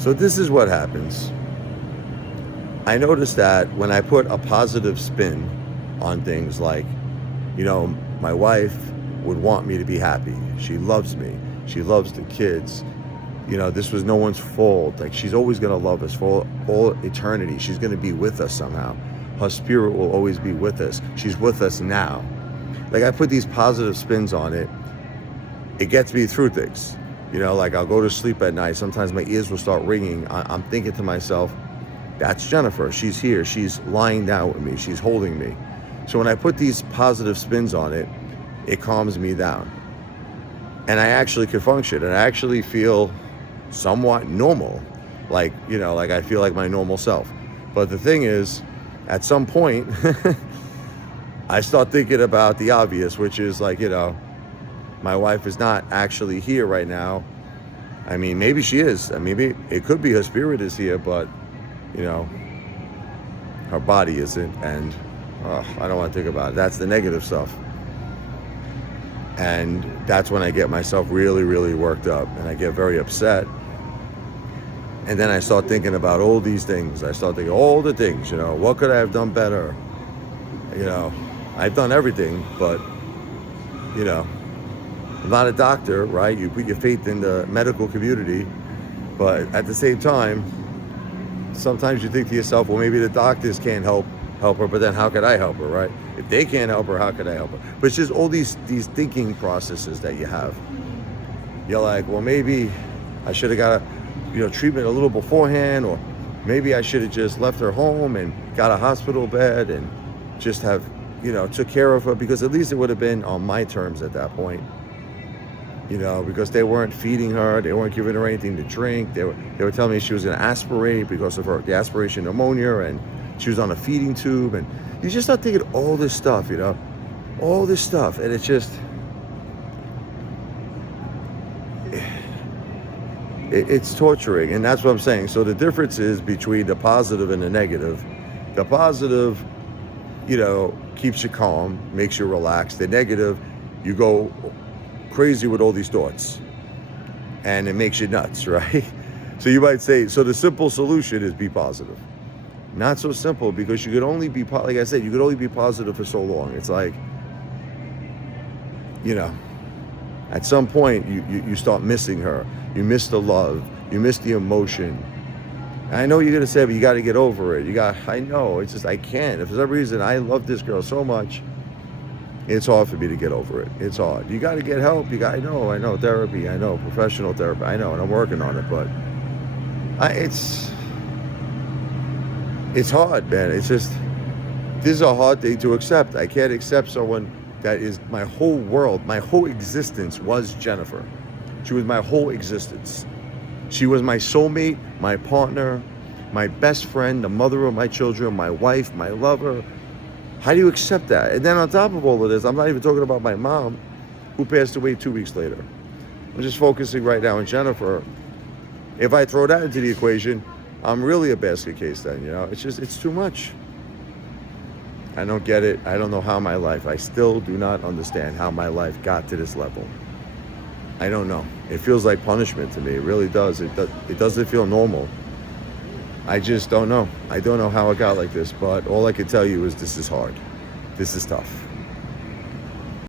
So this is what happens. I noticed that when I put a positive spin on things, like, my wife would want me to be happy. She loves me. She loves the kids. This was no one's fault. Like, she's always going to love us for all eternity. She's going to be with us somehow. Her spirit will always be with us. She's with us now. Like, I put these positive spins on it. It gets me through things. Like, I'll go to sleep at night. Sometimes my ears will start ringing. I'm thinking to myself, that's Jennifer. She's here. She's lying down with me. She's holding me. So when I put these positive spins on it, it calms me down. And I actually can function. And I actually feel somewhat normal. Like I feel like my normal self. But the thing is, at some point, I start thinking about the obvious, which is like, my wife is not actually here right now. I mean, maybe she is. Maybe it could be her spirit is here, but, her body isn't. And I don't want to think about it. That's the negative stuff. And that's when I get myself really, really worked up and I get very upset. And then I start thinking about all these things. I start thinking all the things, what could I have done better? I've done everything, but, I'm not a doctor, right? You put your faith in the medical community, but at the same time, sometimes you think to yourself, well, maybe the doctors can't help her, but then how could I help her, right? If they can't help her, how could I help her? But it's just all these thinking processes that you have. You're like, well, maybe I should have got treatment a little beforehand, or maybe I should have just left her home and got a hospital bed and just have, took care of her, because at least it would have been on my terms at that point. Because they weren't feeding her, they weren't giving her anything to drink. They were telling me she was going to aspirate because of the aspiration pneumonia, and she was on a feeding tube. And you just start thinking all this stuff, all this stuff. And it's just, it's torturing. And that's what I'm saying. So the difference is between the positive and the negative. The positive, keeps you calm, makes you relax. The negative, you go crazy with all these thoughts and it makes you nuts, right? So you might say, so the simple solution is be positive. Not so simple, because you could only be, like I said, you could only be positive for so long. It's like, at some point you start missing her. You miss the love. You miss the emotion. And I know you're going to say, but you got to get over it. I know, it's just, I can't. If for some reason I love this girl so much, it's hard for me to get over it. It's hard. You got to get help. I know therapy. I know professional therapy. I know, and I'm working on it. But it's hard, man. It's just, this is a hard thing to accept. I can't accept someone that is my whole world. My whole existence was Jennifer. She was my whole existence. She was my soulmate, my partner, my best friend, the mother of my children, my wife, my lover. How do you accept that? And then on top of all of this, I'm not even talking about my mom, who passed away 2 weeks later. I'm just focusing right now on Jennifer. If I throw that into the equation, I'm really a basket case then, it's too much. I don't get it. I don't know how I still do not understand how my life got to this level. I don't know. It feels like punishment to me. It really does. It doesn't feel normal. I just don't know. I don't know how it got like this, but all I can tell you is this is hard. This is tough.